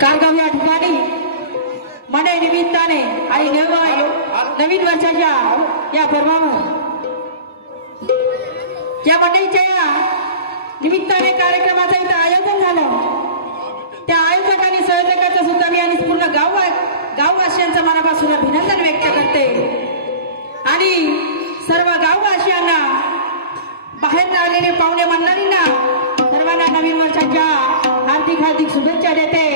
कारगाव या ठिकाणी मंडळी निमित्ताने आणि नवीन वर्षाच्या या पर्वावर या मंडळीच्या या निमित्ताने कार्यक्रमाचं इथं आयोजन झालं। त्या आयोजक आणि संयोजकाचं सुद्धा मी आणि पूर्ण गाववासियांचं मनापासून अभिनंदन व्यक्त करते आणि सर्व गाववासियांना बाहेर आलेले पाहुणे मंडळींना सर्वांना नवीन वर्षाच्या हार्दिक शुभेच्छा देते।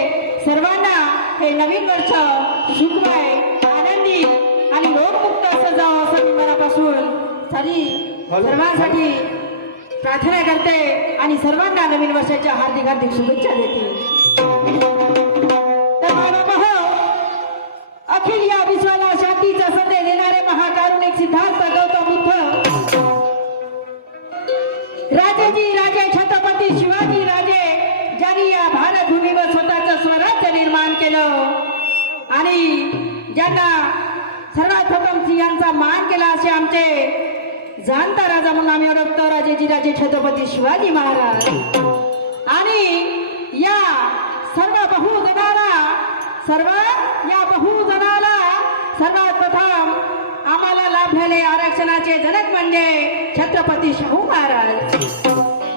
सर्वांना हे नवीन वर्ष सुखमय आनंदी आणि रोगमुक्त असं जावं असं मी मनापासून सर्वांसाठी प्रार्थना करते आणि सर्वांना नवीन वर्षाच्या हार्दिक शुभेच्छा देते। अखिल या विश्वाला शांतीचा संदेश देणारे महाकारुणिक सिद्धार्थ गौतम बुद्ध राजेजी राजे छत्रपती शिवाजी राजे ज्यांनी या भारत भूमीवर स्वतःचं स्वराज्य निर्माण केलं आणि ज्यांना सर्वात प्रथम सिंहांचा मान केला असे आमचे जाणता राजा म्हणून आम्ही ओळखतो राजेजी राजे छत्रपती शिवाजी महाराज। आणि या सर्वात प्रथम आम्हाला लाभलेले आरक्षणाचे जनक म्हणजे छत्रपती शाहू महाराज।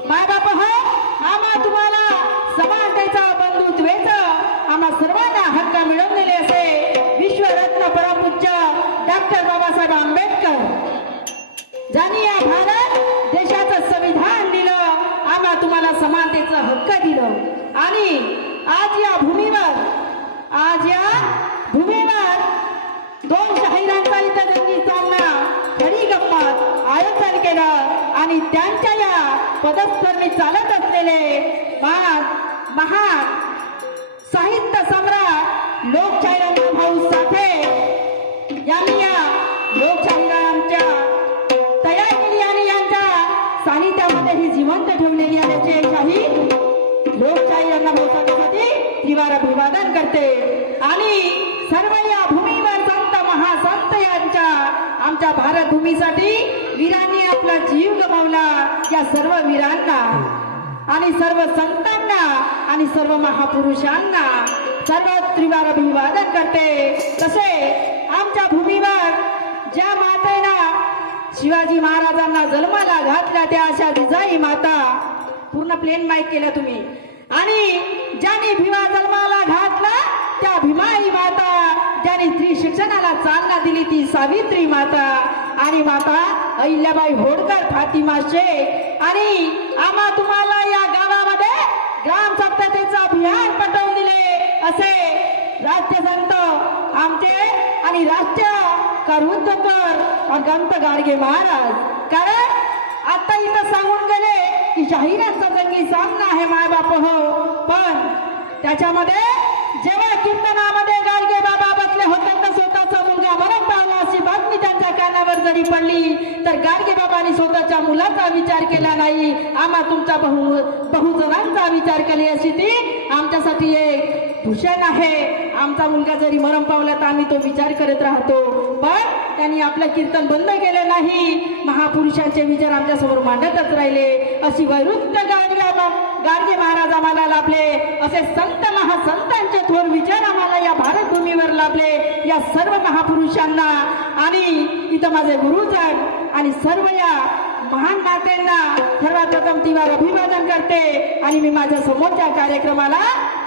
मायबाप आम्हा तुम्हाला समानतेचा बंधुत्वेचा आम्हा सर्वांना हक्क मिळवलेले असे विश्वरत्न परमपूज्य डॉक्टर बाबासाहेब आंबेडकर ज्यांनी या भारत देशाचं संविधान दिलं, आम्हा तुम्हाला समानतेचा हक्क दिलं आणि आज या भूमीवर दोन शाहिरांचा इथं त्यांनी सामना खरी गंमत आयोजन केलं आणि त्यांच्या या पदस्पर्मी चालत असलेले महान साहित्य सम्राट लोकशाहीराम भाऊ साठे यांनी या लोकशाहीरामच्या तयार केली आणि यांच्या साहित्यामध्ये ही जिवंत ठेवलेली आहे। शाही लोकशाहीराम भाऊ साठेसाठी त्रिवार अभिवादन करते आणि सर्व या भूमीवर संत महासंत यांच्या आमच्या भारत भूमीसाठी वीरांनी आपला जीव गमावला. या सर्व वीरांना आणि सर्व संतांना आणि सर्व महापुरुषांना सर्व त्रिवार अभिवादन करते. तसे आमच्या भूमीवर ज्या मातेला शिवाजी महाराजांना जन्माला घातल्या त्या अशा जिजाई माता, पूर्ण प्लेन माईक केल्या तुम्ही, आणि ज्याने भीमा जन्माला घातला त्या भीमाई माता, ज्याने स्त्री शिक्षणाला चालना दिली ती सावित्री माता, आणि माता अहिल्याबाई होळकर फातिमा शेख. आणि आम्हा तुम्हाला या गावामध्ये ग्राम सप्ततेचं अभियान पटवून दिले असे राज्यसंत आमचे आणि राष्ट्रीय करुद्धकर गंत गाडगे महाराज. कारण आता इथं सांगून गेले की जाहिरातचा जंगी सामना आहे मायबाप हो, पण त्याच्यामध्ये जेव्हा कीर्तनामध्ये गाडगे बाबा बसले होते तर स्वतःचा मुलगा मरण पावला अशी बातमी त्यांच्या कानावर जरी पडली तर गाडगे बाबांनी स्वतःच्या मुलाचा विचार केला नाही. आम्हा तुमच्या बहुजनांचा विचार केली अशी ती आमच्यासाठी एक भूषण आहे. आमचा मुलगा जरी मरण पावला तर आम्ही तो विचार करत राहतो, पण त्यांनी आपलं कीर्तन बंद केलं नाही. महापुरुषांचे विचार आमच्या समोर मांडतच राहिले. अशी वैरुध्य गाडगे महाराज आम्हाला लाभले. असे संत महासंतांचे थोर विचार आम्हाला या भारत भूमीवर लाभले. या सर्व महापुरुषांना आणि इथं माझे गुरुजन आणि सर्व या महान मातेंना सर्वात प्रथम तिवार अभिवादन करते आणि मी माझ्या समोरच्या कार्यक्रमाला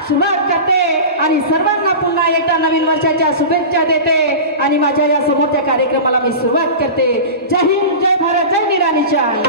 सुरुवात करते आणि सर्वांना पुन्हा एकदा नवीन वर्षाच्या शुभेच्छा देते आणि माझ्या या समोरच्या कार्यक्रमाला मी सुरुवात करते. जय हिंद, जय भारत, जय निरानिशान.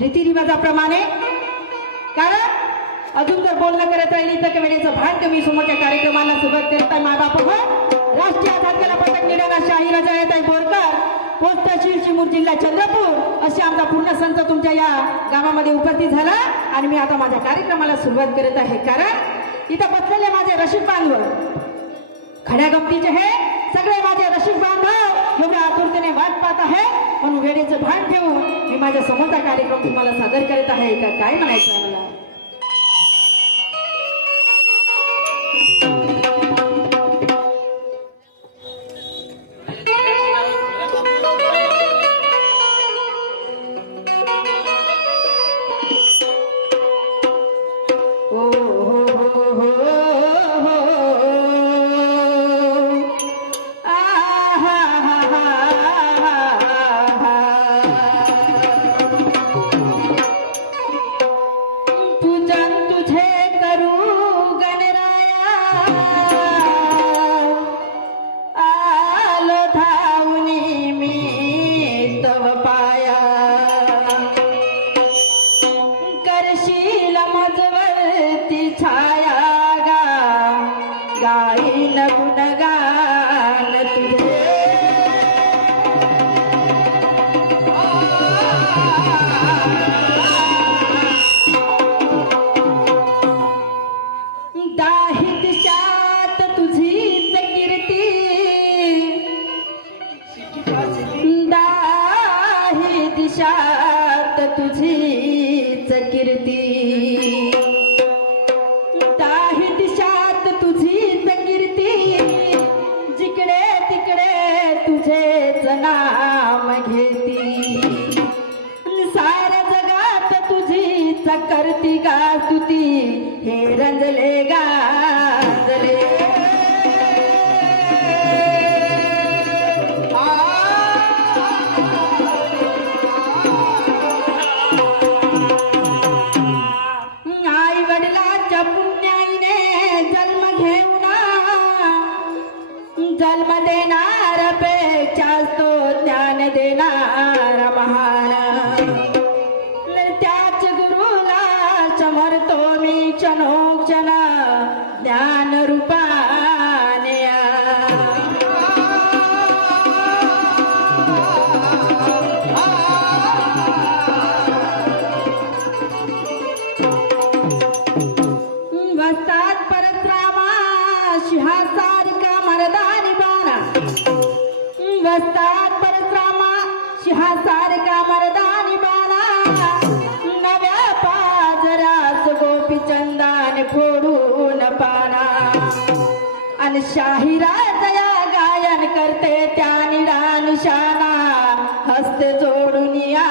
रीतिरिवाजाप्रमाणे, कारण अजून जर बोलणं करत राहिली तर वेळेचं भान कमी. समोरच्या कार्यक्रमाला सुरुवात करत आहे मायबाप हो. राष्ट्रीय आधारला पदक मिळाला शाही रजायताई बोरकर, पोस्ट शिरशिमूर, जिल्हा चंद्रपूर, असे आमचा पूर्ण संच तुमच्या या गावामध्ये उपस्थित झाला. आणि मी आता माझ्या कार्यक्रमाला सुरुवात करत आहे. कारण इथं बसलेले माझे रसिक बांधव, खड्या गमतीचे हे सगळे माझे रसिक बांधव एवढ्या आतुरतेने वाट पाहत आहे, म्हणून वेळेचं भान ठेवून मी माझ्या समोरचा कार्यक्रम तुम्हाला सादर करत आहे. का काय म्हणायचं मला? करती का स्तुती हे रंजले गाजले विमोचन ज्ञान रूपाने वस्तात परशुरामा सिंहासारखा मर्दानी बाणा वस्तात परशुरामा सिंहासारखा मर्दानी बाणा नव्या पाजरास गोपीचंदाने फोडून पाना आणि शाहिरा दया गायन करते त्या निशाना हस्ते जोडून या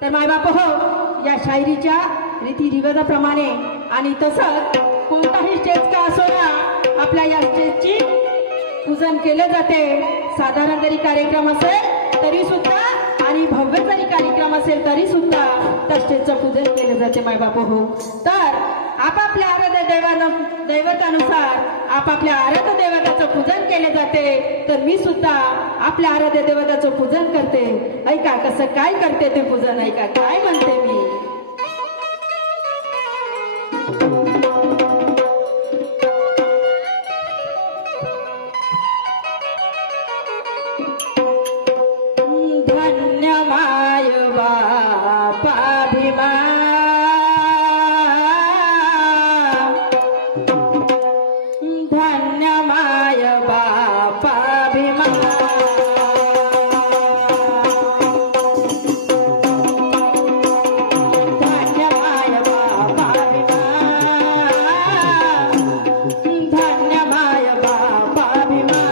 तर मायबाप हो या शायरीच्या रीती रिवाजाप्रमाणे आणि तसंच कोणताही स्टेज का असो ना आपल्या या स्टेजची पूजन केले जाते. साधारण जरी कार्यक्रम असेल तरी सुद्धा आणि भव्य जरी कार्यक्रम असेल तरी सुद्धा त्या स्टेजचं पूजन केले जाते मायबाप हो. तर आपापल्या आराध्य दैवतानुसार आपापल्या आराध्य देवताचं पूजन केले जाते. तर मी सुद्धा आपल्या आराध्य देवताचं पूजन करते. ऐका कसं काय करते ते पूजन. ऐका काय म्हणते मी. धन्य माय बापा भीमा धन्य माय बापा भीमा धन्य माय बापा भीमा धन्य माय बापा भीमा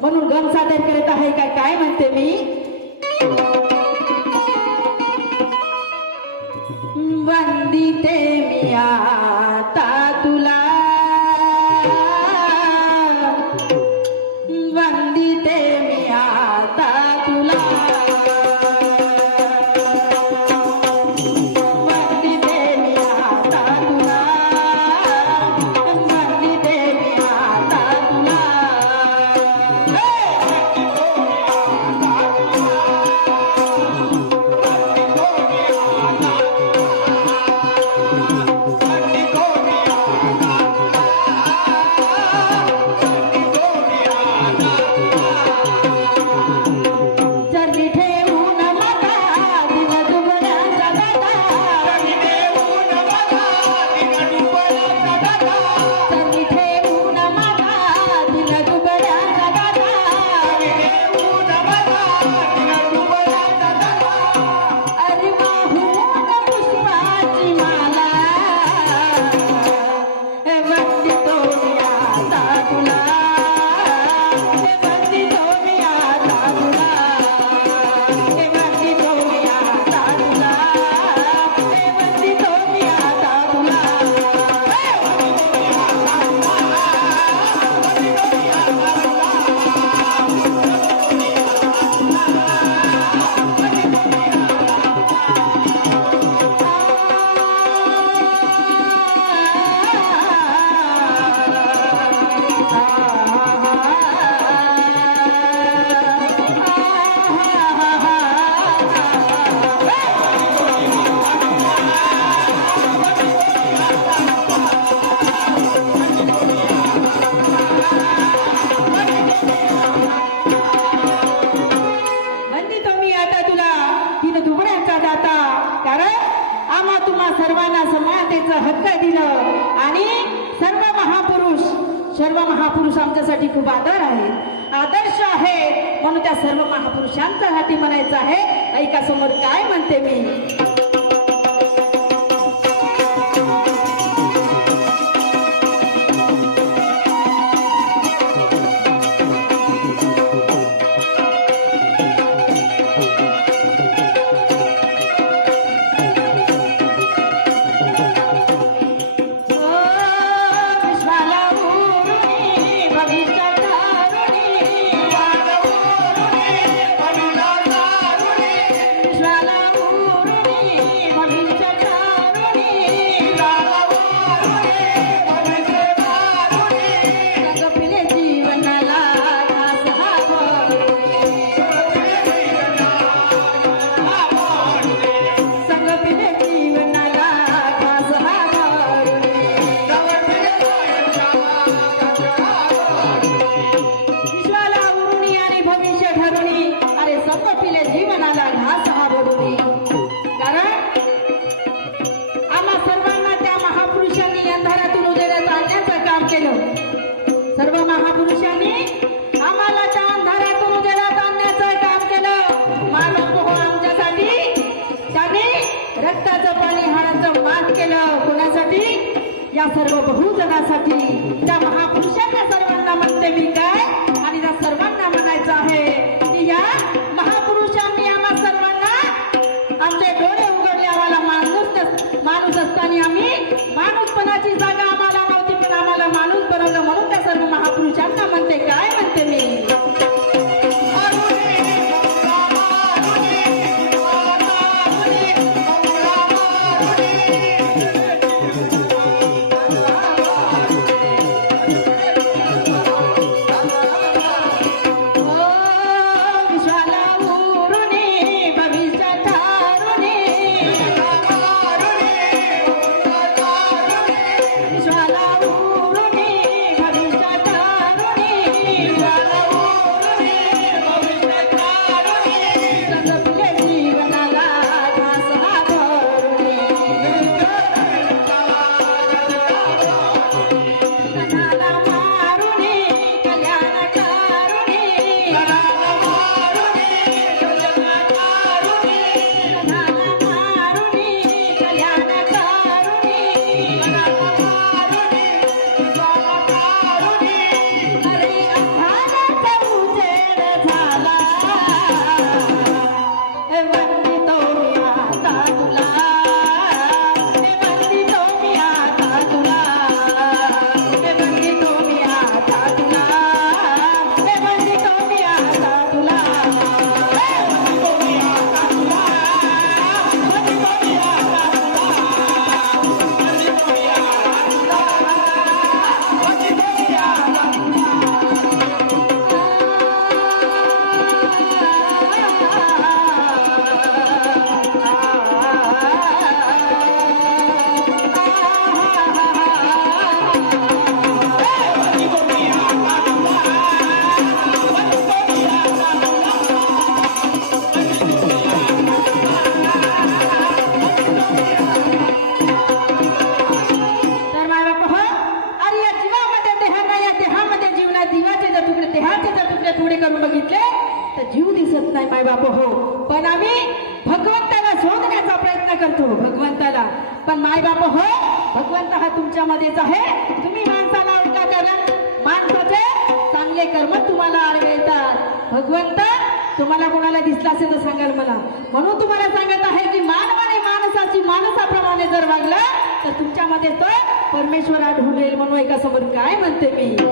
म्हणून गम सादर करत आहे. काय म्हणते मी. वंदिते मी आता तुला वंदिते मी आता तुला वंदिते मी आता तुला वंदिते मी आता तुला हक्क दिलं आणि सर्व महापुरुष आमच्यासाठी खूप आदर्श आहे म्हणून त्या सर्व महापुरुषांच्यासाठी म्हणायचं आहे. ऐका समोर काय म्हणते मी. सर्व महापुरुषांनी आम्हाला त्या अंधारातून उजेडात आणण्याचं काम केलं. मानव आमच्यासाठी त्यांनी रक्ताचं पाणी हाणाचं मात केलं. कोणासाठी? या सर्व बहुजनासाठी. त्या महापुरुषांना सर्वांना म्हणते मी काय आणि त्या सर्वांना म्हणायचं आहे की या महापुरुषांनी आम्हा सर्वांना आमचे डोळे उघडले. आम्हाला माणूस असताना आम्ही माणूसपणाची जागा आम्हाला नव्हती पण आम्हाला माणूस बनवलं म्हणून त्या सर्व महापुरुषांना म्हणते काय म्हणते मी. थोडे करून बघितले तर जीव दिसत नाही माय बाप हो. पण आम्ही भगवंताला शोधण्याचा प्रयत्न करतो भगवंताला. पण माय बाप हो भगवंत हा तुमच्यामध्येच आहे. तुम्ही माणसाला उलटा कारण माणसाचे चांगले कर्म तुम्हाला आडवे येतात. भगवंत तुम्हाला कोणाला दिसला असेल तर सांगाल मला. म्हणून तुम्हाला सांगत आहे की मानवाने माणसाची माणसाप्रमाणे जर वागलं तर तुमच्यामध्ये तो परमेश्वर आढळून येईल. म्हणून एका समोर काय म्हणते मी. तू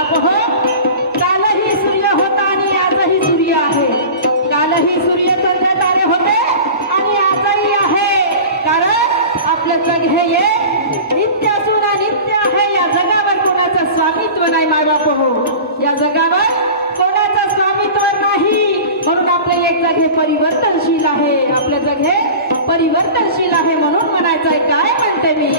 बाप हो, कालही सूर्य होता आणि आजही सूर्य आहे. कालही सूर्य चंद्र तारे होते आणि आजही आहे. कारण आपलं जग हे नित्य असून अनित्य आहे. या जगावर कोणाचं स्वामित्व नाही मायबाप हो. या जगावर कोणाचं स्वामित्व नाही. म्हणून आपलं एक जग हे परिवर्तनशील आहे. आपलं जग हे परिवर्तनशील आहे. म्हणून म्हणायचंय काय म्हणते मी,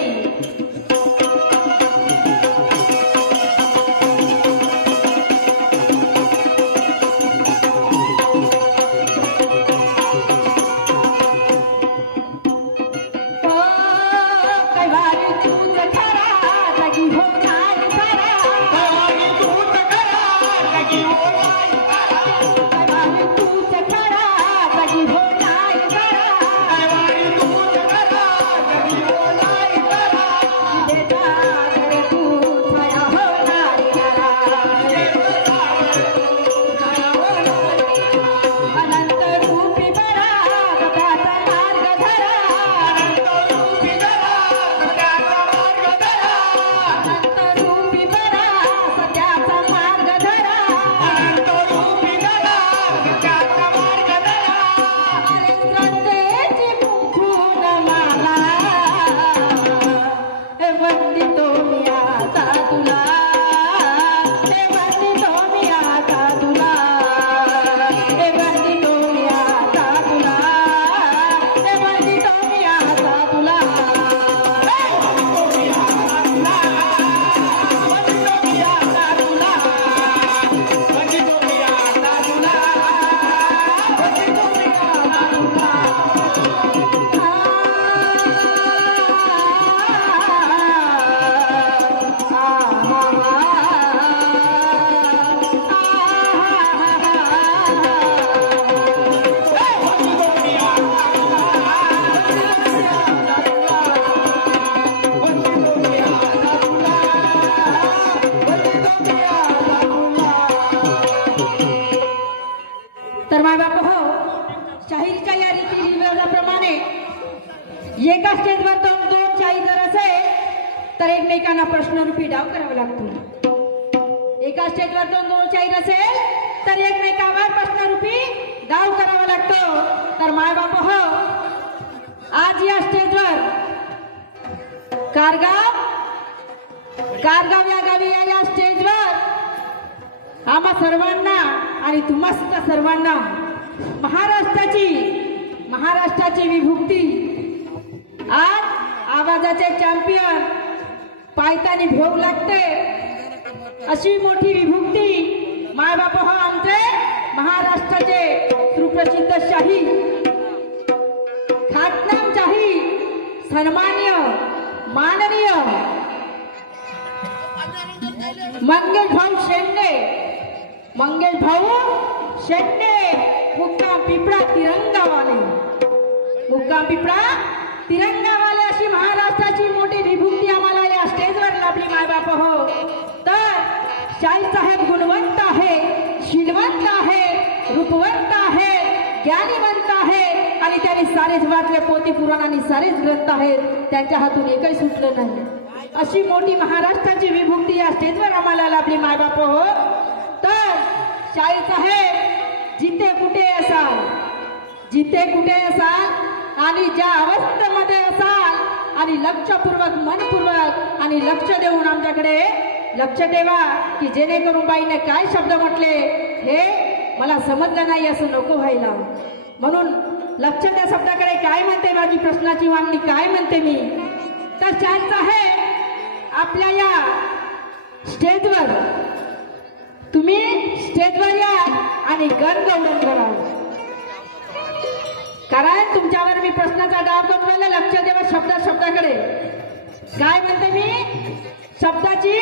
एका स्टेजवर दोन शाही जर असेल तर एकमेकांना प्रश्नरूपी डाव करावा लागतो. एका स्टेजवर दोन शाही असेल तर एकमेकांवर प्रश्नरूपी डाव करावा लागतो. तर माय बाप हो, आज या स्टेजवर कारगाव या गावी या स्टेजवर आम्हा सर्वांना आणि तुम्हा सुद्धा सर्वांना महाराष्ट्राची विभूती, आज आवाजाचे चॅम्पियन पायतानी भेऊ लागते अशी मोठी विभूती माय बाप हो आमचे महाराष्ट्राचे सुप्रसिद्ध शाही, ख्यातनाम शाही, सन्मान्य माननीय मंगेश भाऊ शेंडे मुक्काम पिपळा तिरंगावाले अशी महाराष्ट्राची मोठी विभूती आम्हाला या स्टेजवर लाभली माय बाप हो. तर शाहीर साहेब गुणवंत आहे, शीलवंत आहे, रूपवंत आहे, ज्ञानीवंत आहे आणि त्यांनी सारेच वाचले पोथी पुराण आणि सारेच ग्रंथ आहेत. त्यांच्या हातून एकही सुटलं नाही. अशी मोठी महाराष्ट्राची विभूती या स्टेजवर आम्हाला लाभली माय बाप हो. तर शाहीर साहेब जिथे कुठे असाल आणि ज्या अवस्थेमध्ये असाल आणि लक्षपूर्वक मनपूर्वक आणि लक्ष देऊन आमच्याकडे लक्ष ठेवा की जेणेकरून बाईने काय शब्द म्हटले हे मला समजलं नाही असं नको व्हायला. म्हणून लक्ष त्या शब्दाकडे काय म्हणते माझी प्रश्नाची मांडणी काय म्हणते मी. तर शाहीर साहेब आपल्या या स्टेजवर तुम्ही स्टेजवर या आणि गणगौडण करा. कारण तुमच्यावर मी प्रश्नाचा डाव करून लक्ष देवा शब्दाकडे काय म्हणते मी. शब्दाची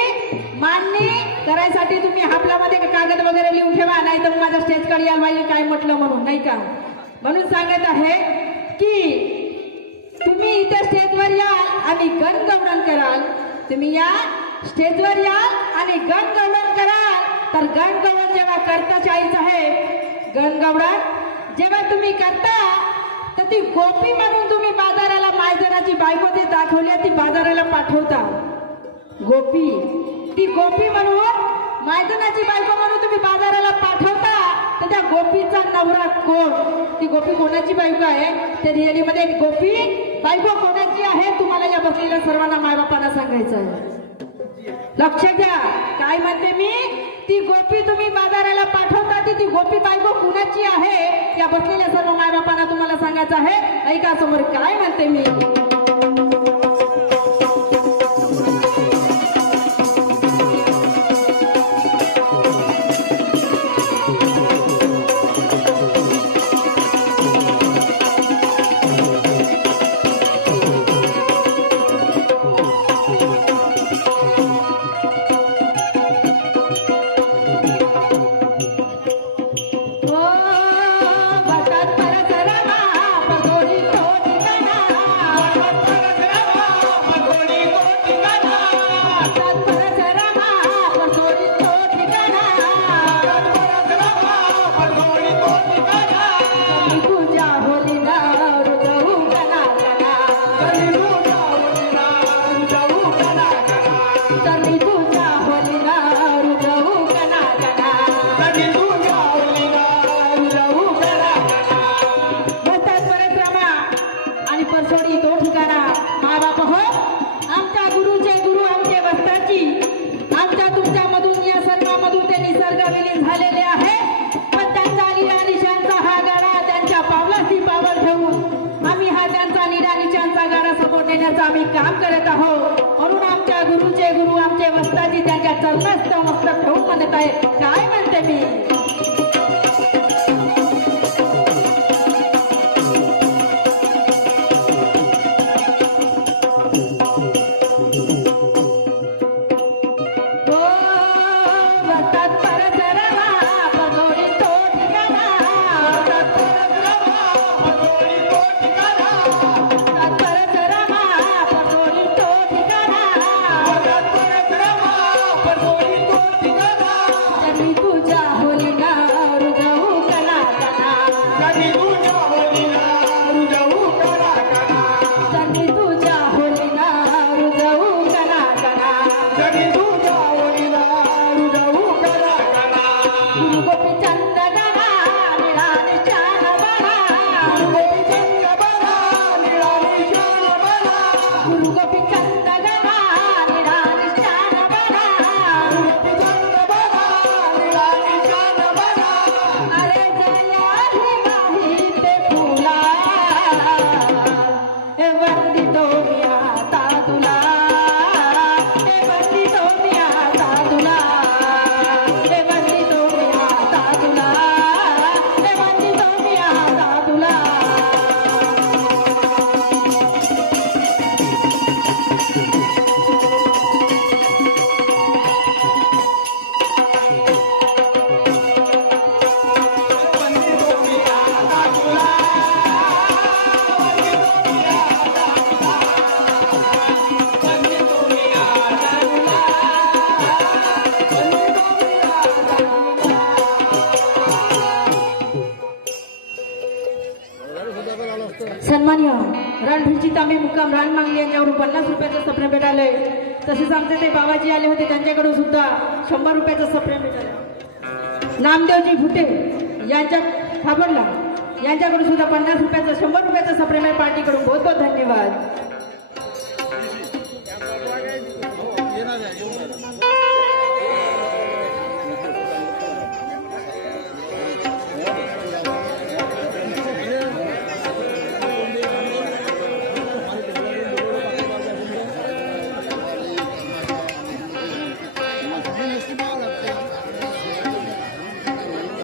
मांडणी करायसाठी तुम्ही आपल्यामध्ये कागद वगैरे लिहून ठेवा, नाही तर माझ्या स्टेजकडे यायला पाहिजे काय म्हटलं म्हणून, नाही का. म्हणून सांगत आहे की तुम्ही इथे स्टेजवर याल आणि गणगौडण कराल. तुम्ही या स्टेजवर याल आणि गणगौडण कराल. तर गणगौडण जेव्हा करता शाहीर साहेब, गणगौडण जेव्हा तुम्ही करता तर ती गोपी म्हणून तुम्ही बाजाराला मायजनाची बायको ते दाखवली ती बाजाराला पाठवता. ती गोपी म्हणून मैदानाची बायको म्हणून तुम्ही बाजाराला पाठवता, तर त्या गोपीचा नवरा कोण? ती गोपी कोणाची बायको आहे? त्या रिअलीमध्ये गोपी बायको कोणाची आहे? तुम्हाला या बसलेल्या सर्वांना मायबापांना सांगायचं आहे. लक्ष द्या काय म्हणते मी. ती गोपी तुम्ही बाजाराला पाठवता, ती गोपी बायको कुणाची आहे? या बसलेल्या सर्व मायबापांना तुम्हाला सांगायचं आहे. ऐका समोर काय म्हणते मी. आम्ही काम करत आहोत. म्हणून आमच्या गुरुचे गुरु आमचे वस्ताजी त्यांच्या चरणात मस्तक ठेवून म्हणत आहे. काय म्हणते मी. सन्मान्य रणभिरची तांबे मुक्काम रान मागली यांच्याकडून 50 रुपयाचं सप्रे मिळाले. तसेच आमचे ते बाबाजी आले होते त्यांच्याकडून सुद्धा 100 रुपयाचं सप्रे मिळाले. नामदेवजी भुटे यांच्या खाबडला यांच्याकडून सुद्धा 50 रुपयाचं 100 रुपयाचं सप्रे मिळाले. पार्टीकडून बहुत बहुत धन्यवाद.